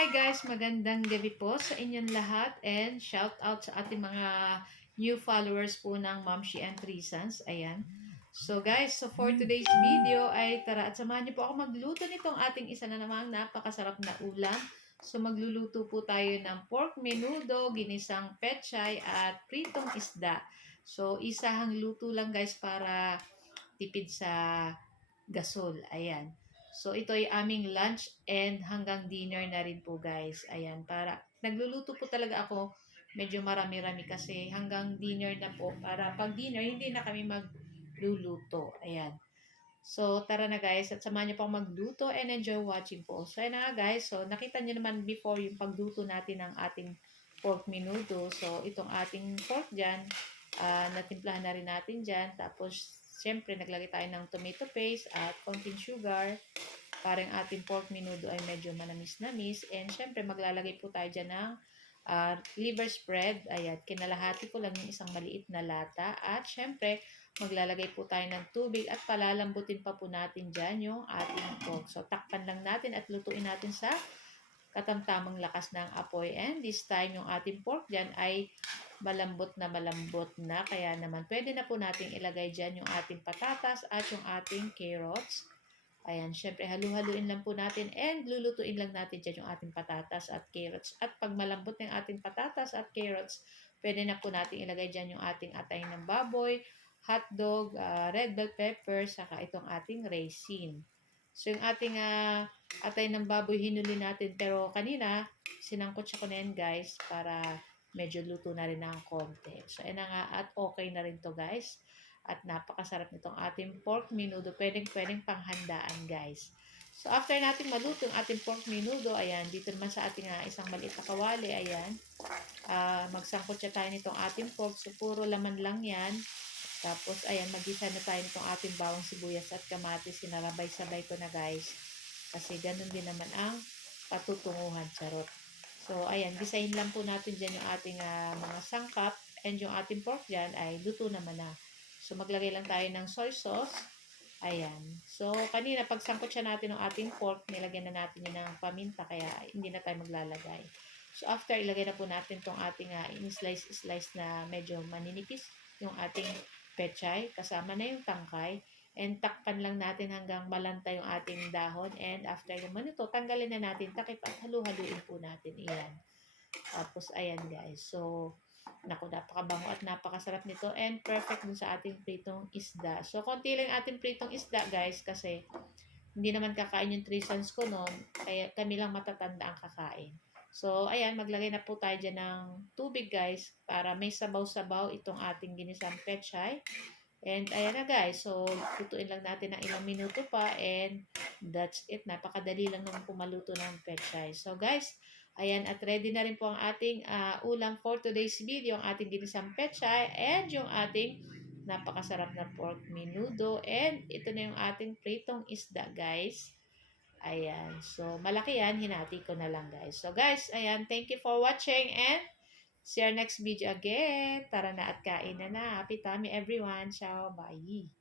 Hi guys, magandang gabi po sa inyong lahat and shout out sa ating mga new followers po ng Momshi and Reasons. Ayan. So guys, for today's video ay tara at samahan niyo po ako magluto nitong ating isa na namang napakasarap na ulam. So magluluto po tayo ng pork menudo, ginisang pechay at pritong isda. So isahang luto lang guys para tipid sa gasol. Ayan. So, ito ay aming lunch and hanggang dinner na rin po guys. Ayan, para nagluluto po talaga ako medyo marami-rami kasi hanggang dinner na po. Para pag dinner, hindi na kami magluluto. Ayan. So, tara na guys at samahan niyo pang magluto and enjoy watching po. So, ayan na nga guys. So, nakita niyo naman before yung pagluto natin ng ating pork menudo. So, itong ating pork dyan, natimplahan na rin natin dyan. Tapos, siyempre, naglagay tayo ng tomato paste at konting sugar para yung ating pork menudo ay medyo manamis-namis. And syempre, maglalagay po tayo dyan ng liver spread. Ayan, kinalahati ko lang yung isang maliit na lata. At syempre, maglalagay po tayo ng tubig at palalambutin pa po natin dyan yung ating pork. So, takpan lang natin at lutuin natin sa katamtamang lakas ng apoy. And this time, yung ating pork dyan ay malambot na. Kaya naman, pwede na po natin ilagay dyan yung ating patatas at yung ating carrots. Ayan, syempre halu-haluin lang po natin and lulutuin lang natin dyan yung ating patatas at carrots. At pag malambot ng ating patatas at carrots, pwede na po natin ilagay dyan yung ating atay ng baboy, hotdog, red bell pepper, saka itong ating raisin. So yung ating atay ng baboy hinuli natin pero kanina sinangkot siya ko na yan guys para medyo luto na rin ng konti. So yan na nga at okay na rin to guys. At napakasarap nitong ating pork menudo. Pwedeng panghandaan, guys. So, after natin maluto yung ating pork menudo, ayan, dito naman sa ating isang maliit na kawali, ayan, magsangkot siya tayo nitong ating pork. So, puro laman lang yan. Tapos, ayan, magisa na tayo nitong ating bawang sibuyas at kamatis. Sinarabay-sabay ko na, guys. Kasi ganun din naman ang patutunguhan, charot. So, ayan, gisahin lang po natin dyan yung ating mga sangkap and yung ating pork dyan ay luto naman na. So, maglagay lang tayo ng soy sauce. Ayan. So, kanina, pagsangkot siya natin ng ating pork, nilagyan na natin yun ng paminta, kaya hindi na tayo maglalagay. So, after, ilagay na po natin itong ating in-slice na medyo maninipis, yung ating pechay, kasama na yung tangkay, and takpan lang natin hanggang malanta yung ating dahon, and after naman ito, tanggalin na natin takip at halu-haluin po natin. Iyan. Tapos, ayan guys. So, naku, napakabango at napakasarap nito and perfect dun sa ating pritong isda. So, konti lang ating pritong isda, guys, kasi hindi naman kakain yung 3 sons ko noon, kaya kami lang matatanda ang kakain. So, ayan, maglagay na po tayo dyan ng tubig, guys, para may sabaw-sabaw itong ating ginisang pechay. And, ayan na, guys. So, lutuin lang natin ng ilang minuto pa and that's it. Napakadali lang naman pumaluto ng pechay. So, guys, ayan, at ready na rin po ang ating ulam for today's video, ang ating ginisang pechay and yung ating napakasarap na pork menudo. And ito na yung ating pritong isda, guys. Ayan. So, malaki yan. Hinati ko na lang, guys. So, guys, ayan. Thank you for watching and see you next video again. Tara na at kain na na. Happy tummy, everyone. Ciao. Bye.